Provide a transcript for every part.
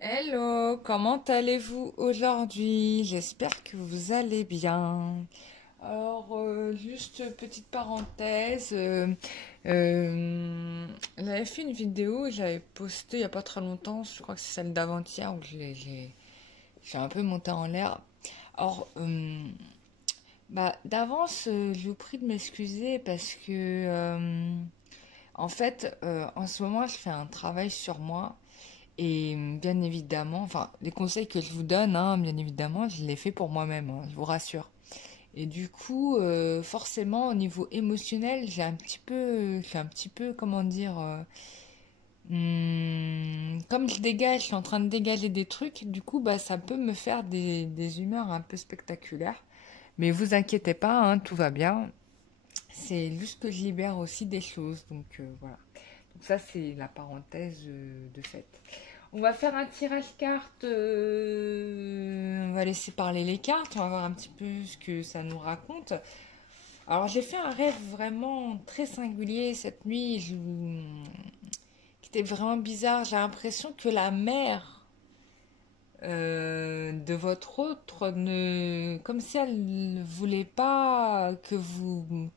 Hello, comment allez-vous aujourd'hui? J'espère que vous allez bien. Alors, juste petite parenthèse, j'avais fait une vidéo, que j'avais postée il n'y a pas très longtemps, je crois que c'est celle d'avant-hier, où j'ai un peu monté en l'air. Alors, d'avance, je vous prie de m'excuser parce que, en fait, en ce moment, je fais un travail sur moi. Et bien évidemment, enfin, les conseils que je vous donne, hein, bien évidemment, je les fais pour moi-même, hein, je vous rassure. Et du coup, forcément, au niveau émotionnel, comment dire, comme je dégage, je suis en train de dégager des trucs, du coup, bah, ça peut me faire des humeurs un peu spectaculaires. Mais vous inquiétez pas, hein, tout va bien. C'est juste que je libère aussi des choses, donc voilà. Donc ça, c'est la parenthèse de fait. On va faire un tirage carte. On va laisser parler les cartes. On va voir un petit peu ce que ça nous raconte. Alors, j'ai fait un rêve vraiment très singulier cette nuit, qui était vraiment bizarre. J'ai l'impression que la mère de votre autre comme si elle ne voulait pas que vous,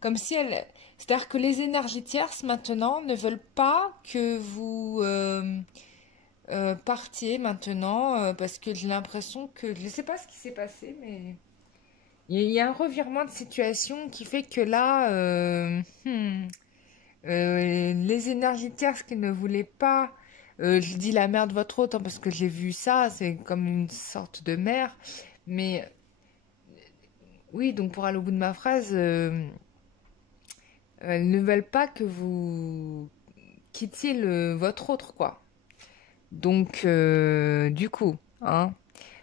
comme si elle, c'est-à-dire que les énergies tierces maintenant ne veulent pas que vous partiez maintenant parce que j'ai l'impression que je ne sais pas ce qui s'est passé, mais il y a un revirement de situation qui fait que là, les énergies tierces qui ne voulaient pas, je dis la mère de votre hôte hein, parce que j'ai vu ça, c'est comme une sorte de mère, mais oui, donc pour aller au bout de ma phrase, elles ne veulent pas que vous quittiez votre autre, quoi. Donc, du coup, hein.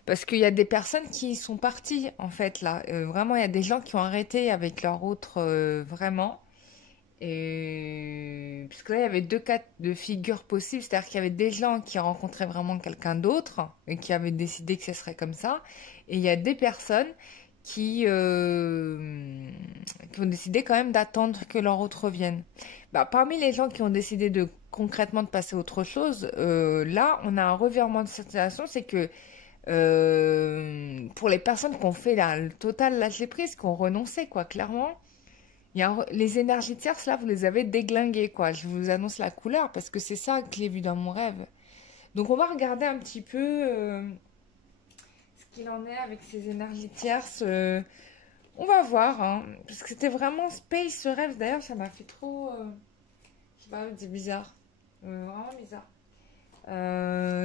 Parce qu'il y a des personnes qui sont parties, en fait, là. Vraiment, il y a des gens qui ont arrêté avec leur autre, vraiment. Et... Parce que là, il y avait deux cas de figure possibles. C'est-à-dire qu'il y avait des gens qui rencontraient vraiment quelqu'un d'autre et qui avaient décidé que ce serait comme ça. Et il y a des personnes qui ont décidé quand même d'attendre que leur autre revienne. Bah, parmi les gens qui ont décidé de concrètement de passer à autre chose, là, on a un revirement de situation. C'est que pour les personnes qui ont fait le total lâcher prise, qui ont renoncé, quoi, clairement, les énergies tierces, là, vous les avez déglinguées, quoi. Je vous annonce la couleur parce que c'est ça que j'ai vu dans mon rêve. Donc, on va regarder un petit peu ce qu'il en est avec ces énergies tierces. On va voir, hein, parce que c'était vraiment space ce rêve. D'ailleurs, ça m'a fait trop. Je sais pas, c'est bizarre. Vraiment bizarre.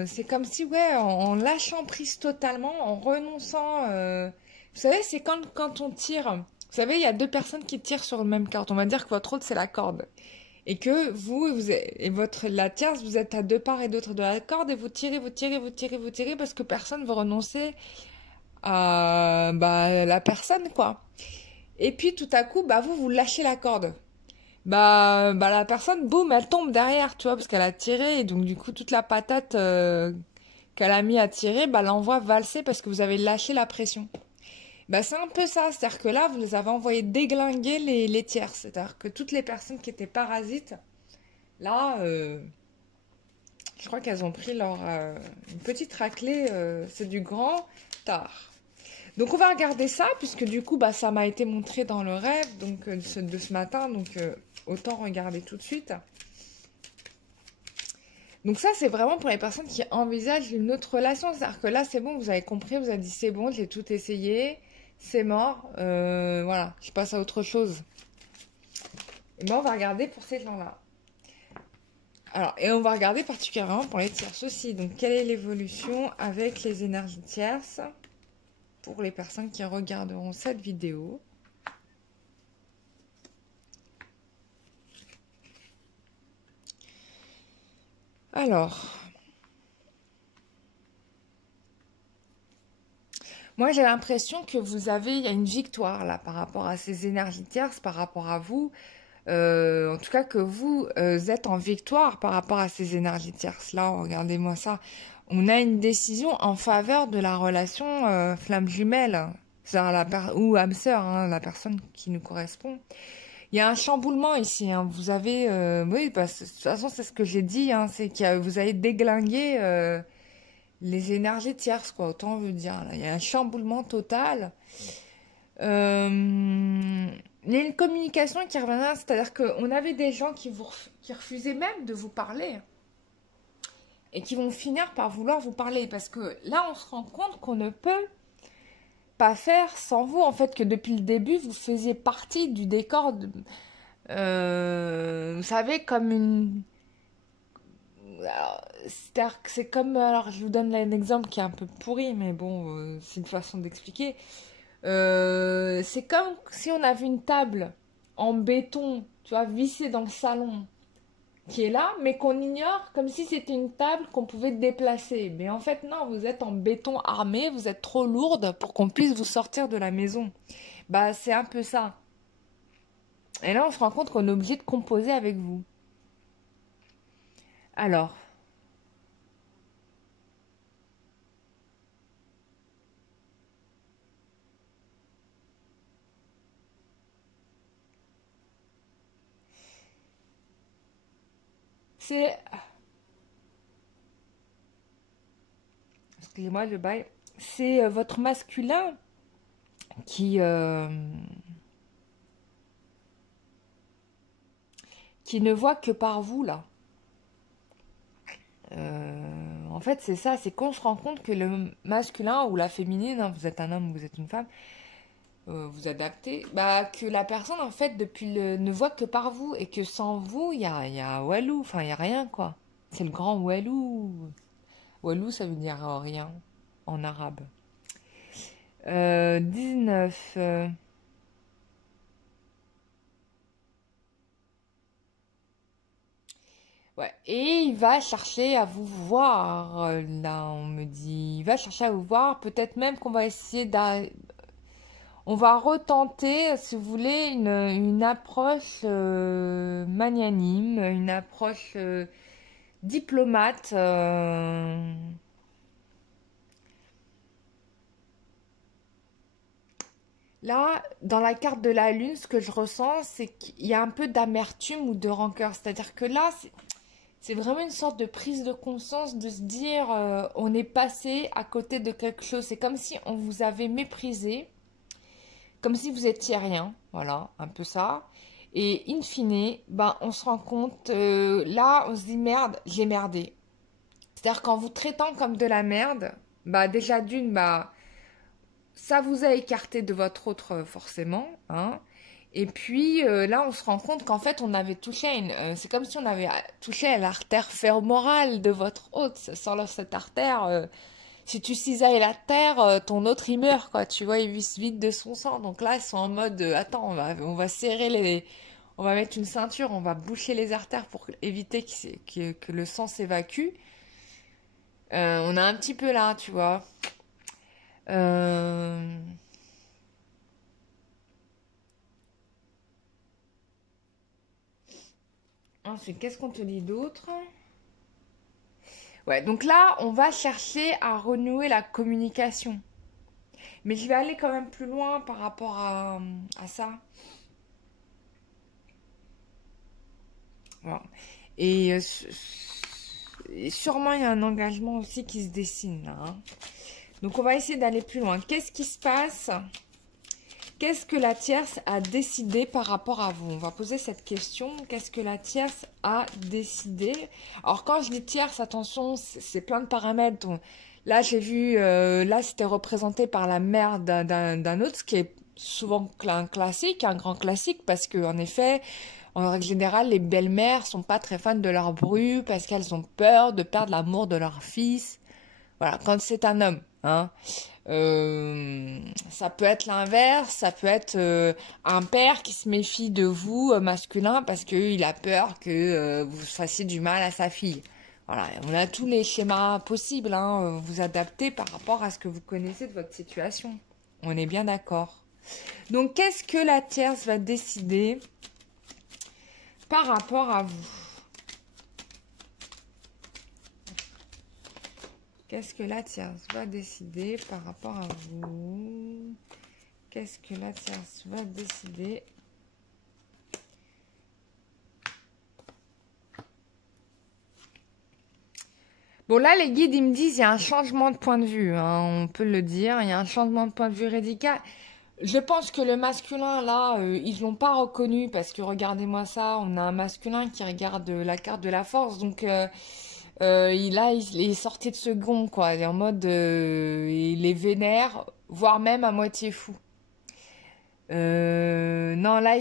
C'est comme si, ouais, en lâchant prise totalement, en renonçant. Vous savez, c'est quand on tire. Vous savez, il y a deux personnes qui tirent sur le même corde. On va dire que votre autre, c'est la corde. Et que la tierce, vous êtes à deux parts et d'autres de la corde et vous tirez, vous tirez, vous tirez, vous tirez parce que personne veut renoncer à bah, la personne, quoi. Et puis tout à coup, bah, vous lâchez la corde. Bah la personne, boum, elle tombe derrière, tu vois, parce qu'elle a tiré, et donc du coup, toute la patate qu'elle a mis à tirer, bah l'envoie valser parce que vous avez lâché la pression. Bah c'est un peu ça, c'est-à-dire que là, vous les avez envoyés déglinguer les tiers, c'est-à-dire que toutes les personnes qui étaient parasites, là, je crois qu'elles ont pris leur une petite raclée, c'est du grand tard. Donc on va regarder ça, puisque du coup, bah, ça m'a été montré dans le rêve donc, de ce matin, donc autant regarder tout de suite. Donc ça, c'est vraiment pour les personnes qui envisagent une autre relation. C'est-à-dire que là, c'est bon, vous avez compris, vous avez dit c'est bon, j'ai tout essayé, c'est mort, voilà, je passe à autre chose. Et ben on va regarder pour ces gens-là. Alors, et on va regarder particulièrement pour les tierces aussi. Donc, quelle est l'évolution avec les énergies tierces pour les personnes qui regarderont cette vidéo? Alors, moi j'ai l'impression que il y a une victoire là par rapport à ces énergies tierces, par rapport à vous. En tout cas que vous êtes en victoire par rapport à ces énergies tierces. Là, regardez-moi ça. On a une décision en faveur de la relation flamme jumelle, ou âme sœur, hein, la personne qui nous correspond. Il y a un chamboulement ici. Hein. Vous avez, oui, parce que de toute façon c'est ce que j'ai dit, hein, c'est que vous avez déglingué. les énergies tierces, quoi, autant veut dire. Là. Il y a un chamboulement total. Il y a une communication qui revenait, c'est-à-dire qu'on avait des gens qui refusaient même de vous parler et qui vont finir par vouloir vous parler parce que là, on se rend compte qu'on ne peut pas faire sans vous. En fait, que depuis le début, vous faisiez partie du décor. Vous savez, comme une. C'est-à-dire que c'est comme. Alors, je vous donne un exemple qui est un peu pourri, mais bon, c'est une façon d'expliquer. C'est comme si on avait une table en béton, tu vois, vissée dans le salon, qui est là, mais qu'on ignore comme si c'était une table qu'on pouvait déplacer. Mais en fait, non, vous êtes en béton armé, vous êtes trop lourde pour qu'on puisse vous sortir de la maison. Bah, c'est un peu ça. Et là, on se rend compte qu'on est obligé de composer avec vous. Alors, c'est... Excusez-moi, le bail. C'est votre masculin qui, euh, qui ne voit que par vous, là. En fait, c'est ça, c'est qu'on se rend compte que le masculin ou la féminine, hein, vous êtes un homme ou vous êtes une femme, vous adaptez, bah, que la personne, en fait, ne voit que par vous et que sans vous, il y a walou, enfin, il n'y a rien, quoi. C'est le grand walou. Walou, ça veut dire rien en arabe. 19. Ouais. Et il va chercher à vous voir. Là, on me dit, il va chercher à vous voir. Peut-être même qu'on va essayer on va retenter, si vous voulez, une approche magnanime, une approche diplomate. Là, dans la carte de la lune, ce que je ressens, c'est qu'il y a un peu d'amertume ou de rancœur. C'est-à-dire que là, c'est vraiment une sorte de prise de conscience de se dire on est passé à côté de quelque chose. C'est comme si on vous avait méprisé, comme si vous étiez rien. Voilà, un peu ça. Et in fine, ben, on se rend compte, là, on se dit merde, j'ai merdé. C'est-à-dire qu'en vous traitant comme de la merde, bah déjà d'une, bah ça vous a écarté de votre autre forcément, hein. Et puis là, on se rend compte qu'en fait, on avait touché c'est comme si on avait touché à l'artère fémorale de votre hôte. Sans cette artère, si tu cisailles la terre, ton autre il meurt, quoi. Tu vois, il se vide de son sang. Donc là, ils sont en mode, attends, on va serrer on va mettre une ceinture, on va boucher les artères pour éviter que le sang s'évacue. On a un petit peu là, tu vois. Euh, Ensuite, qu'est-ce qu'on te dit d'autre? Ouais, donc là, on va chercher à renouer la communication. Mais je vais aller quand même plus loin par rapport à ça. Voilà. Et, et sûrement, il y a un engagement aussi qui se dessine là, hein. Donc, on va essayer d'aller plus loin. Qu'est-ce qui se passe? Qu'est-ce que la tierce a décidé par rapport à vous? On va poser cette question. Qu'est-ce que la tierce a décidé? Alors, quand je dis tierce, attention, c'est plein de paramètres. Donc, là, j'ai vu, là, c'était représenté par la mère d'un autre, ce qui est souvent un classique, un grand classique, parce que, en effet, en règle générale, les belles-mères sont pas très fans de leur bru parce qu'elles ont peur de perdre l'amour de leur fils. Voilà, quand c'est un homme, hein. Ça peut être l'inverse, ça peut être un père qui se méfie de vous, masculin, parce qu'il a peur que vous fassiez du mal à sa fille. Voilà, on a tous les schémas possibles, hein, vous adaptez par rapport à ce que vous connaissez de votre situation. On est bien d'accord. Donc, qu'est-ce que la tierce va décider par rapport à vous? Qu'est-ce que la tierce va décider par rapport à vous? Qu'est-ce que la tierce va décider? Bon, là, les guides, ils me disent, il y a un changement de point de vue, hein, on peut le dire, il y a un changement de point de vue radical. Je pense que le masculin, là, ils l'ont pas reconnu parce que regardez-moi ça, on a un masculin qui regarde la carte de la force, donc il est sorti de ce gond, quoi. Il est en mode, il est vénère, voire même à moitié fou. Non, là,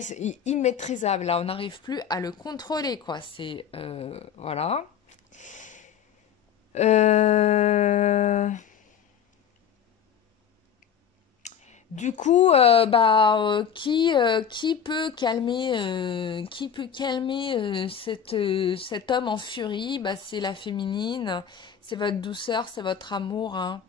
immaîtrisable. Là, on n'arrive plus à le contrôler, quoi. C'est, voilà. Euh, Du coup, qui peut calmer cet homme en furie? Bah, c'est la féminine, c'est votre douceur, c'est votre amour, hein.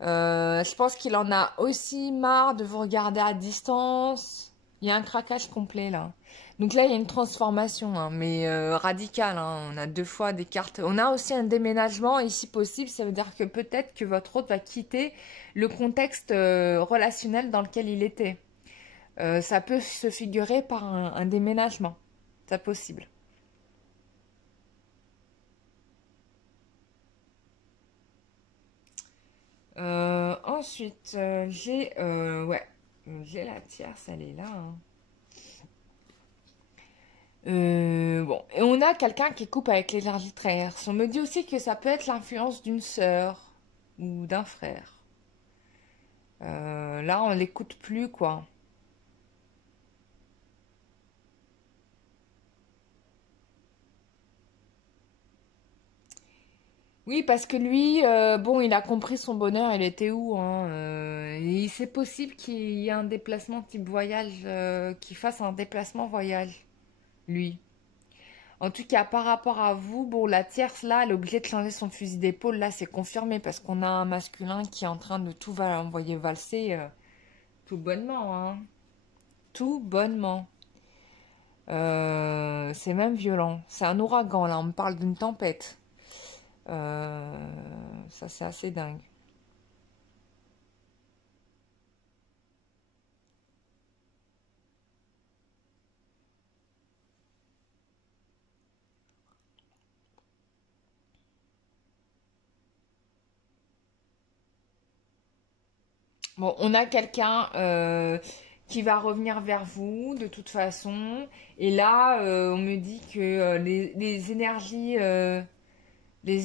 Je pense qu'il en a aussi marre de vous regarder à distance. Il y a un craquage complet là. Donc là, il y a une transformation, hein, mais radicale, hein. On a deux fois des cartes. On a aussi un déménagement, et si possible, ça veut dire que peut-être que votre hôte va quitter le contexte relationnel dans lequel il était. Ça peut se figurer par un déménagement. C'est possible. Ensuite, j'ai la tierce, elle est là, hein. Bon, et on a quelqu'un qui coupe avec l'énergie traverse. On me dit aussi que ça peut être l'influence d'une sœur ou d'un frère. Là, on l'écoute plus, quoi. Oui, parce que lui, bon, il a compris son bonheur, il était où, hein, et c'est possible qu'il y ait un déplacement type voyage, qu'il fasse un déplacement voyage, lui. En tout cas, par rapport à vous, bon, la tierce, là, elle est obligée de changer son fusil d'épaule. Là, c'est confirmé parce qu'on a un masculin qui est en train de tout envoyer valser tout bonnement, hein. Tout bonnement. C'est même violent. C'est un ouragan, là. On me parle d'une tempête. Euh, Ça, c'est assez dingue. Bon, on a quelqu'un qui va revenir vers vous de toute façon. Et là, on me dit que les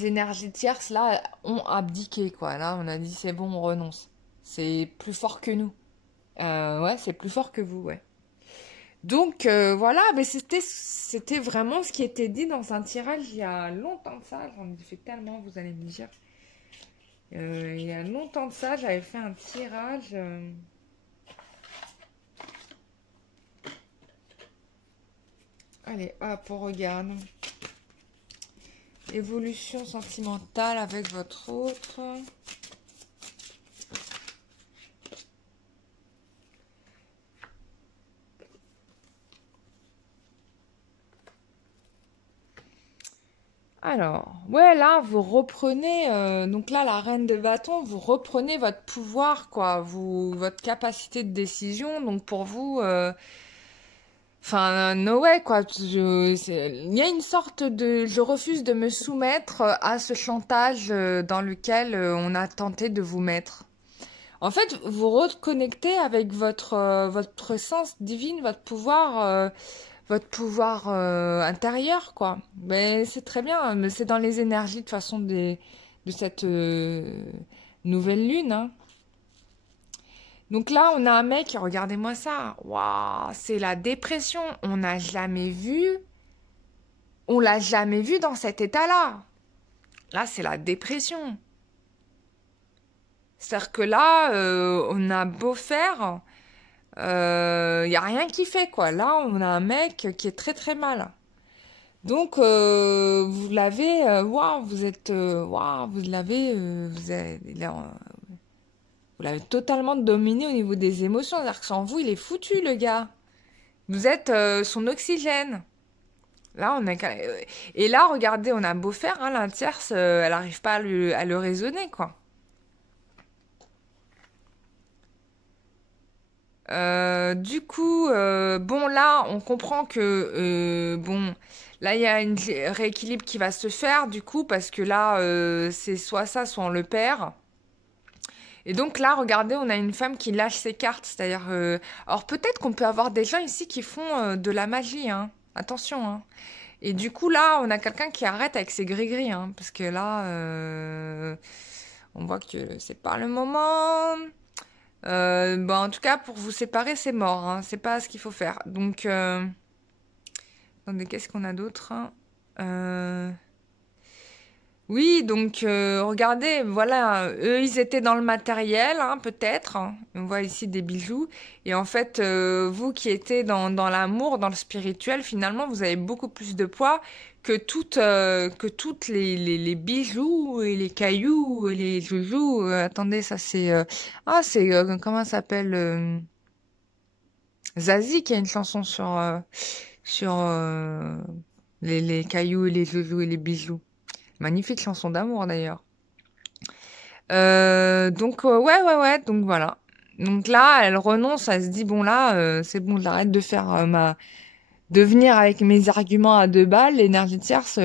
énergies tierces, là, ont abdiqué, quoi. Là, on a dit, c'est bon, on renonce. C'est plus fort que nous. Ouais, c'est plus fort que vous, ouais. Donc, voilà, mais c'était vraiment ce qui était dit dans un tirage il y a longtemps de ça. J'en ai fait tellement, vous allez me dire. Il y a longtemps de ça, j'avais fait un tirage. Allez, hop, on regarde. Évolution sentimentale avec votre autre. Alors, ouais, là, vous reprenez, donc là, la reine de bâton, vous reprenez votre pouvoir, quoi, votre capacité de décision. Donc pour vous, enfin, no way, quoi. Il y a une sorte de, je refuse de me soumettre à ce chantage dans lequel on a tenté de vous mettre. En fait, vous reconnectez avec votre sens divin, votre pouvoir intérieur, quoi. Mais c'est très bien, mais c'est dans les énergies de toute façon de cette nouvelle lune, hein. Donc là, on a un mec, regardez-moi ça. Waouh, c'est la dépression. On l'a jamais vu dans cet état-là. Là, c'est la dépression. C'est-à-dire que là, on a beau faire, il y a rien qui fait, quoi. Là, on a un mec qui est très très mal. Donc, vous l'avez, waouh, vous êtes, waouh, vous l'avez, vous l'avez totalement dominé au niveau des émotions. C'est-à-dire que sans vous, il est foutu, le gars. Vous êtes son oxygène. Là, et là, regardez, on a beau faire, hein, la tierce, elle n'arrive pas à le raisonner, quoi. Du coup, bon, là, on comprend que, bon, là, il y a un rééquilibre qui va se faire, du coup, parce que là, c'est soit ça, soit on le perd. Et donc là, regardez, on a une femme qui lâche ses cartes, c'est-à-dire, alors peut-être qu'on peut avoir des gens ici qui font de la magie, hein. Attention, hein. Et du coup, là, on a quelqu'un qui arrête avec ses gris-gris, hein, parce que là, on voit que c'est pas le moment. Bah, en tout cas, pour vous séparer, c'est mort, hein. C'est pas ce qu'il faut faire. Donc, attendez, qu'est-ce qu'on a d'autre, hein. Oui, donc regardez, voilà, eux ils étaient dans le matériel, hein, peut-être, hein. On voit ici des bijoux. Et en fait, vous qui étiez dans l'amour, dans le spirituel, finalement, vous avez beaucoup plus de poids que toutes les bijoux et les cailloux et les joujoux. Attendez, ça c'est... ah, c'est... comment ça s'appelle Zazie qui a une chanson sur les cailloux et les joujoux et les bijoux. Magnifique chanson d'amour d'ailleurs. Donc ouais ouais ouais donc voilà. Donc là elle renonce, elle se dit bon là c'est bon j'arrête de faire de venir avec mes arguments à 2 balles. L'énergie tierce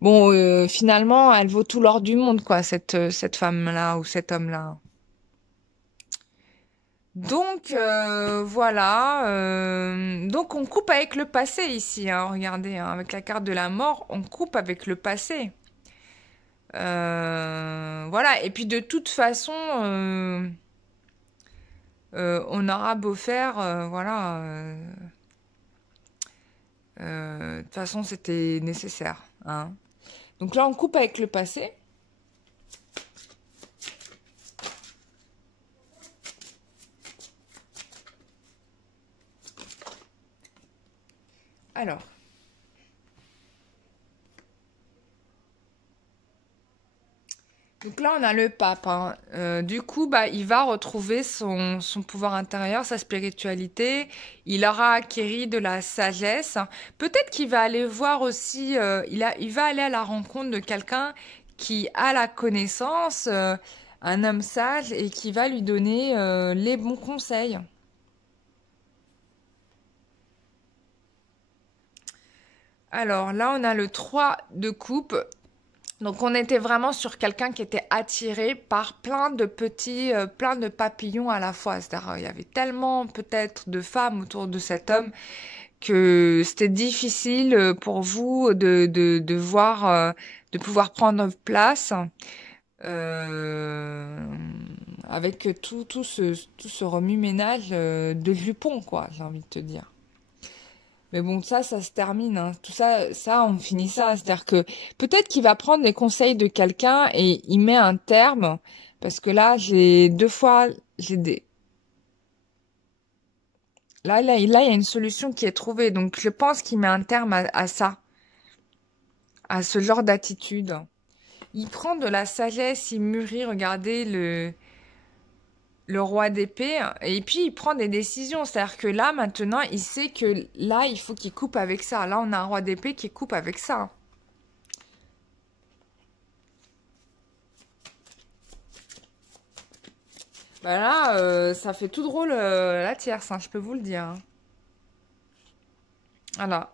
bon finalement elle vaut tout l'or du monde quoi cette femme là ou cet homme là. Donc voilà, donc on coupe avec le passé ici, hein, regardez, hein, avec la carte de la mort, on coupe avec le passé. Voilà, et puis de toute façon, on aura beau faire, voilà, de toute façon c'était nécessaire, hein. Donc là on coupe avec le passé. Alors, donc là on a le pape, hein. Du coup, bah, il va retrouver son pouvoir intérieur, sa spiritualité. Il aura acquéri de la sagesse. Peut-être qu'il va aller voir aussi, il va aller à la rencontre de quelqu'un qui a la connaissance, un homme sage, et qui va lui donner les bons conseils. Alors là, on a le 3 de coupe. Donc on était vraiment sur quelqu'un qui était attiré par plein de petits, plein de papillons à la fois. C'est-à-dire il y avait tellement peut-être de femmes autour de cet homme que c'était difficile pour vous de voir, de pouvoir prendre place euh, avec tout ce remue-ménage de jupons, quoi, j'ai envie de te dire. Mais bon, ça se termine, hein. Tout ça, on finit ça. C'est-à-dire que peut-être qu'il va prendre les conseils de quelqu'un et il met un terme. Parce que là, j'ai 2 fois, j'ai des... là, il y a une solution qui est trouvée. Donc, je pense qu'il met un terme à ça, à ce genre d'attitude. Il prend de la sagesse, il mûrit. Regardez le roi d'épée. Et puis, il prend des décisions. C'est-à-dire que là, maintenant, il sait que là, il faut qu'il coupe avec ça. Là, on a un roi d'épée qui coupe avec ça. Bah là, ça fait tout drôle la tierce, hein, je peux vous le dire, hein. Voilà.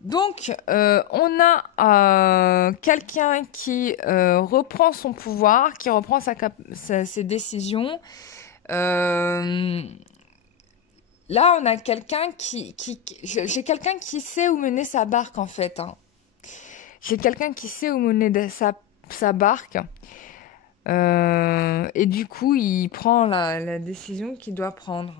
Donc, on a quelqu'un qui reprend son pouvoir, qui reprend ses décisions. Euh, Là, on a quelqu'un j'ai quelqu'un qui sait où mener sa barque, en fait, hein. J'ai quelqu'un qui sait où mener sa barque. Et du coup, il prend la décision qu'il doit prendre.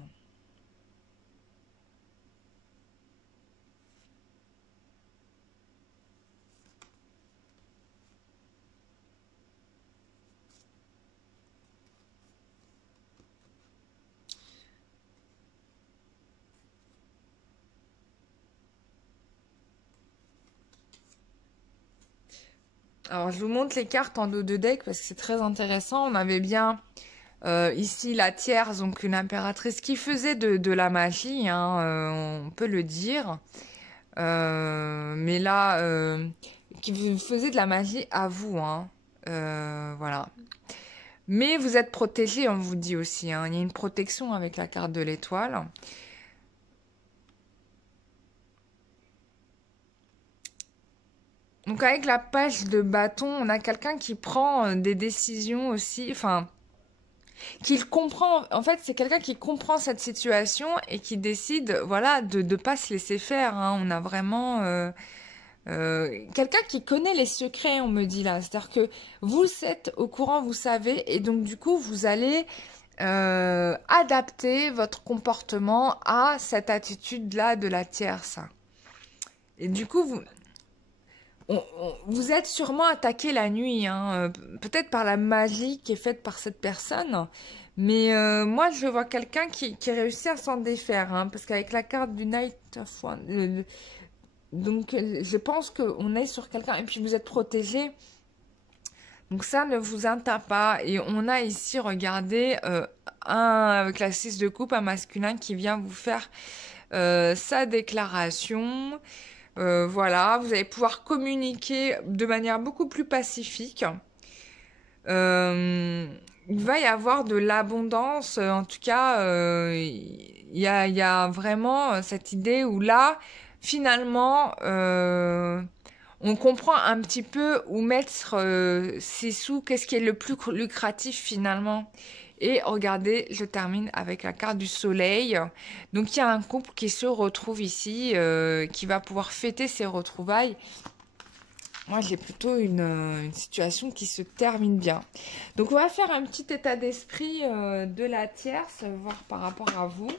Alors, je vous montre les cartes en dos de deck parce que c'est très intéressant. On avait bien ici la tierce, donc une impératrice qui faisait de la magie, hein, on peut le dire. Mais là, qui faisait de la magie à vous, hein. Voilà. Mais vous êtes protégé, on vous dit aussi, hein. Il y a une protection avec la carte de l'étoile. Donc avec la page de bâton, on a quelqu'un qui prend des décisions aussi, enfin, qu'il comprend. En fait, c'est quelqu'un qui comprend cette situation et qui décide, voilà, de ne pas se laisser faire, hein. On a vraiment quelqu'un qui connaît les secrets, on me dit là. C'est-à-dire que vous êtes au courant, vous savez, et donc du coup, vous allez adapter votre comportement à cette attitude-là de la tierce. Et du coup, vous êtes sûrement attaqué la nuit, hein, peut-être par la magie qui est faite par cette personne. Mais moi, je vois quelqu'un qui réussit à s'en défaire, hein, parce qu'avec la carte du Knight of Wands, donc je pense qu'on est sur quelqu'un, et puis vous êtes protégé. Donc ça ne vous atteint pas. Et on a ici, regardez, avec la 6 de coupe, un masculin qui vient vous faire sa déclaration. Voilà, vous allez pouvoir communiquer de manière beaucoup plus pacifique. Il va y avoir de l'abondance, en tout cas, il y a vraiment cette idée où là, finalement, on comprend un petit peu où mettre ses sous, qu'est-ce qui est le plus lucratif finalement. Et regardez, je termine avec la carte du soleil. Donc il y a un couple qui se retrouve ici, qui va pouvoir fêter ses retrouvailles. Moi, j'ai plutôt une situation qui se termine bien. Donc, on va faire un petit état d'esprit de la tierce, voir par rapport à vous.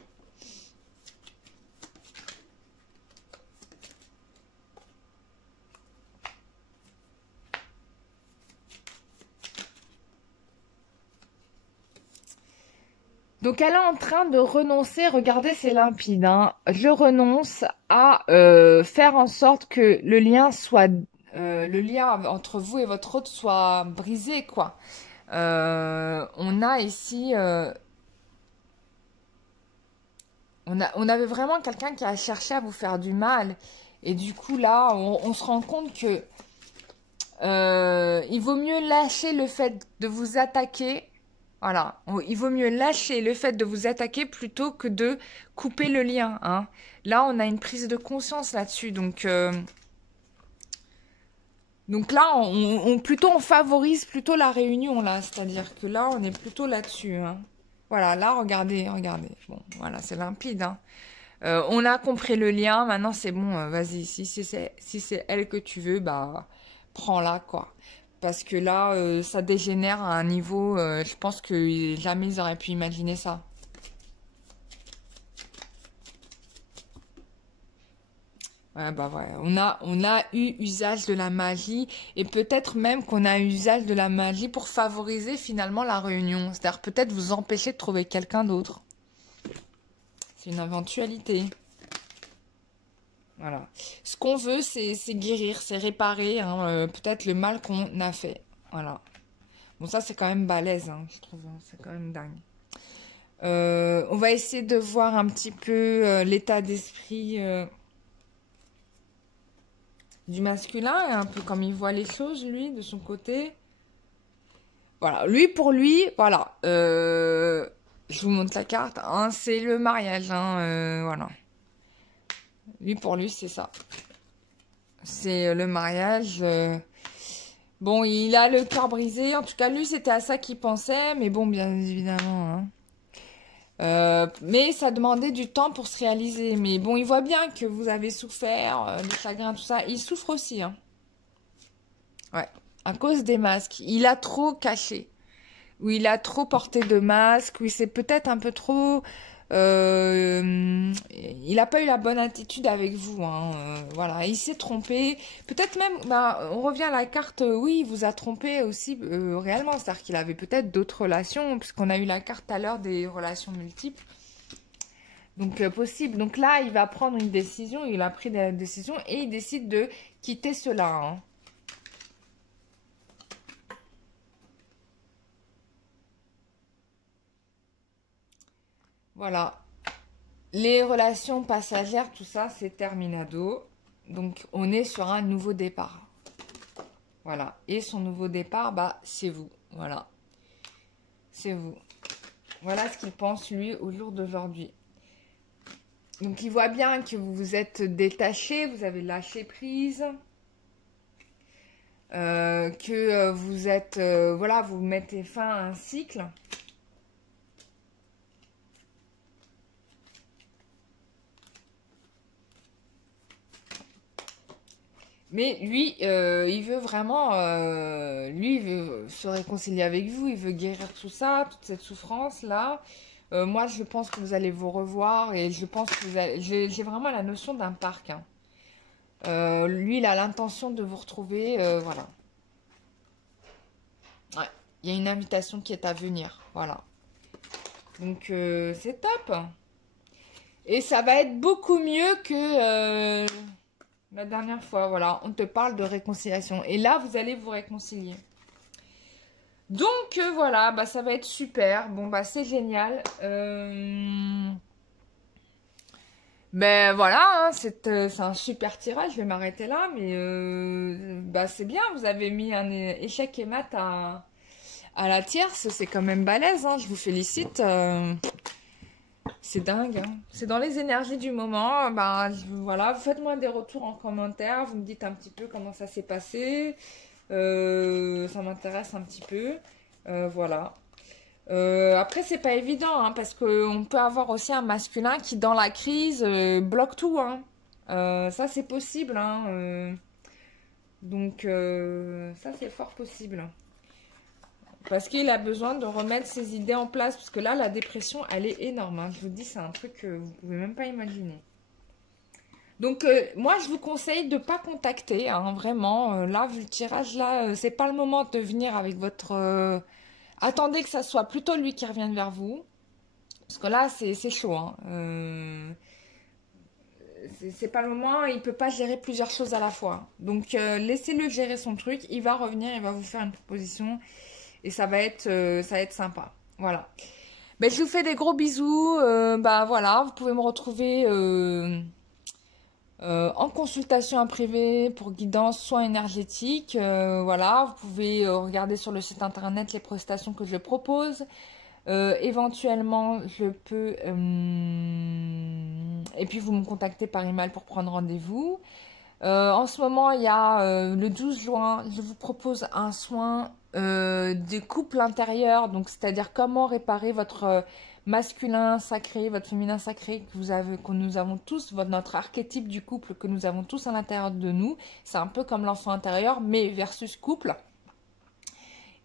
Donc, elle est en train de renoncer. Regardez, c'est limpide, hein. Je renonce à faire en sorte que le lien soit... le lien entre vous et votre autre soit brisé, quoi. On a ici... on avait vraiment quelqu'un qui a cherché à vous faire du mal. Et du coup, là, on se rend compte que il vaut mieux lâcher le fait de vous attaquer. Voilà. Il vaut mieux lâcher le fait de vous attaquer plutôt que de couper le lien, hein. Là, on a une prise de conscience là-dessus. Donc là, on favorise plutôt la réunion, là. C'est-à-dire que là, on est plutôt là-dessus, hein. Voilà, là, regardez, regardez. Bon, voilà, c'est limpide, hein. On a compris le lien, maintenant c'est bon, vas-y, si c'est elle que tu veux, bah prends-la, quoi. Parce que là, ça dégénère à un niveau, je pense que jamais ils auraient pu imaginer ça. Ouais, bah ouais, on a eu usage de la magie, et peut-être même qu'on a eu usage de la magie pour favoriser finalement la réunion. C'est-à-dire peut-être vous empêcher de trouver quelqu'un d'autre. C'est une éventualité. Voilà. Ce qu'on veut, c'est guérir, c'est réparer, hein, peut-être le mal qu'on a fait. Voilà. Bon, ça, c'est quand même balèze, hein, je trouve, hein. C'est quand même dingue. On va essayer de voir un petit peu l'état d'esprit du masculin, un peu comme il voit les choses, lui, de son côté. Voilà. Lui, pour lui, voilà. Je vous montre la carte, hein, c'est le mariage, hein, voilà. Lui, pour lui, c'est ça. C'est le mariage. Bon, il a le cœur brisé. En tout cas, lui, c'était à ça qu'il pensait. Mais bon, bien évidemment, hein. Mais ça demandait du temps pour se réaliser. Mais bon, il voit bien que vous avez souffert, des chagrins, tout ça. Il souffre aussi, hein. Ouais, à cause des masques. Il a trop caché. Ou il a trop porté de masques. Ou il s'est peut-être un peu trop... il n'a pas eu la bonne attitude avec vous, hein, voilà, il s'est trompé. Peut-être même, bah, on revient à la carte, oui, il vous a trompé aussi réellement. C'est-à-dire qu'il avait peut-être d'autres relations, puisqu'on a eu la carte tout à l'heure des relations multiples. Donc, possible. Donc là, il va prendre une décision, il a pris des décisions et il décide de quitter cela, hein. Voilà. Les relations passagères, tout ça, c'est terminado. Donc, on est sur un nouveau départ. Voilà. Et son nouveau départ, bah, c'est vous. Voilà. c'est vous. Voilà ce qu'il pense, lui, au jour d'aujourd'hui. Donc, il voit bien que vous vous êtes détaché, vous avez lâché prise. Que vous êtes... voilà, vous mettez fin à un cycle. Mais lui, il veut vraiment... lui, il veut se réconcilier avec vous. Il veut guérir tout ça, toute cette souffrance-là. Moi, je pense que vous allez vous revoir. Et je pense que vous allez... J'ai vraiment la notion d'un parc. Hein. Lui, il a l'intention de vous retrouver. Voilà. Ouais. Il y a une invitation qui est à venir. Voilà. Donc, c'est top. Et ça va être beaucoup mieux que... la dernière fois, voilà, on te parle de réconciliation. Et là, vous allez vous réconcilier. Donc, voilà, bah, ça va être super. Bon, bah, c'est génial. Ben voilà, hein, c'est un super tirage. Je vais m'arrêter là. Mais bah, c'est bien. Vous avez mis un échec et mat à la tierce. C'est quand même balèze. Hein, je vous félicite. C'est dingue, hein. C'est dans les énergies du moment. Bah, voilà, faites-moi des retours en commentaire. Vous me dites un petit peu comment ça s'est passé. Ça m'intéresse un petit peu. Voilà. Après, c'est pas évident, hein, parce qu'on peut avoir aussi un masculin qui, dans la crise, bloque tout. Hein. Ça, c'est possible. Hein, donc, ça, c'est fort possible. Parce qu'il a besoin de remettre ses idées en place. Parce que là, la dépression, elle est énorme. Hein. Je vous dis, c'est un truc que vous pouvez même pas imaginer. Donc, moi, je vous conseille de ne pas contacter. Hein, vraiment, là, vu le tirage, là, c'est pas le moment de venir avec votre... attendez que ça soit plutôt lui qui revienne vers vous. Parce que là, c'est chaud. Hein. C'est pas le moment. Il peut pas gérer plusieurs choses à la fois. Donc, laissez-le gérer son truc. Il va revenir, il va vous faire une proposition. Et ça va être sympa. Voilà. Ben, je vous fais des gros bisous. Bah voilà, vous pouvez me retrouver en consultation en privé pour guidance soins énergétiques. Voilà, vous pouvez regarder sur le site internet les prestations que je propose. Éventuellement, je peux... et puis, vous me contactez par email pour prendre rendez-vous. En ce moment, il y a le 12 juin, je vous propose un soin des couples intérieurs. Donc, c'est-à-dire comment réparer votre masculin sacré, votre féminin sacré que nous avons tous, notre archétype du couple que nous avons tous à l'intérieur de nous. C'est un peu comme l'enfant intérieur, mais versus couple.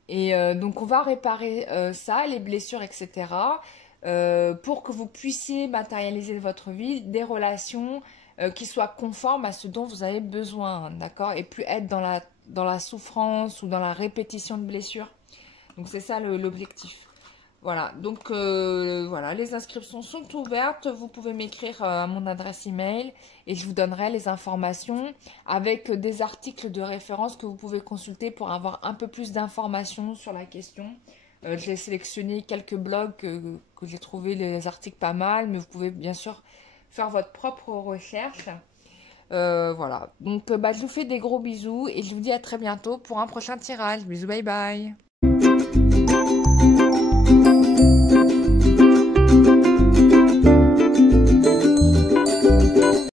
Et donc, on va réparer ça, les blessures, etc. Pour que vous puissiez matérialiser votre vie, des relations qui soient conformes à ce dont vous avez besoin, d'accord? Et plus être dans la souffrance ou dans la répétition de blessures. Donc, c'est ça l'objectif. Voilà, donc voilà, les inscriptions sont ouvertes. Vous pouvez m'écrire à mon adresse email et je vous donnerai les informations avec des articles de référence que vous pouvez consulter pour avoir un peu plus d'informations sur la question. J'ai sélectionné quelques blogs que j'ai trouvé les articles pas mal, mais vous pouvez bien sûr faire votre propre recherche. Voilà, donc bah, je vous fais des gros bisous et je vous dis à très bientôt pour un prochain tirage. Bisous, bye bye.